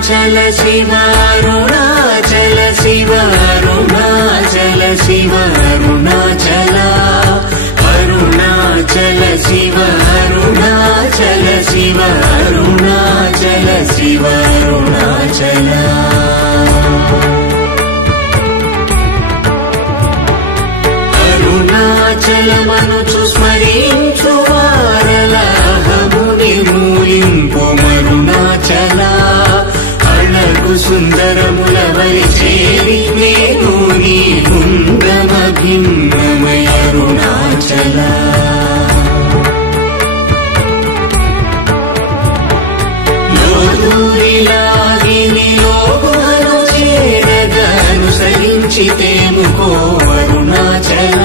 అరుణాచల శివ అరుణాచల శివ అరుణాచల శివ అరుణాచల అరుణాచల శివ అరుణాచల శివ అరుణాచల శివ అరుణాచల అరుణాచలమనుచు స్మరించు వారలహము నిర్మూలింపు మరుణాచల అళగు సుందరముల వలి చేరి నేను నీ గుండమ భిన్నమై అరుణాచల లోదూరిలాగిని లోగుహను చేరగనుసరించితేముకో అరుణాచల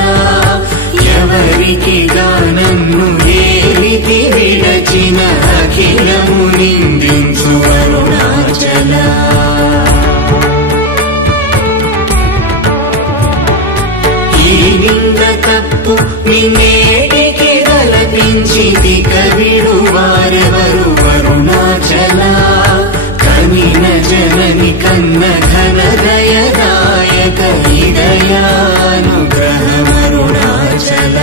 ఎవరికి గానన్ను ఏలితి విడచిన అఖిలము నిందించు అరుణాచల ఈ నింద తప్పు నిన్నేటికి గలపించితి కవిడు వారెవరు అరుణాచల కనిన జనని కన్న ఘన దయదాయక హృదయానుగ్రహమరుణాచల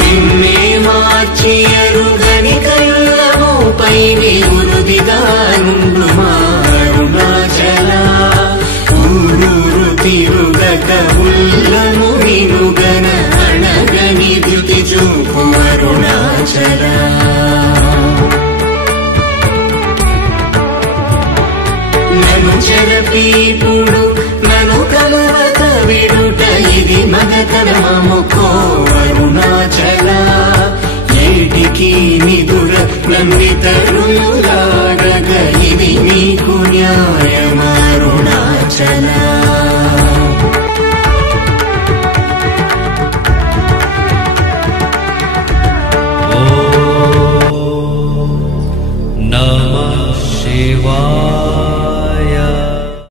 నిన్నే మార్చి ఎరుగని కళ్ళముపై నిగురుదిగా నుండు మా అరుణాచల ఊరూరు తిరుగక ఉల్లము వినుగన అణగని దుతి చూపు అరుణాచల నన్ను చెరపీపుడు నన్ను కలవక విడుట ఇది మగతరమముకో అరుణాచల ఏటికి నిదుర నందితరులా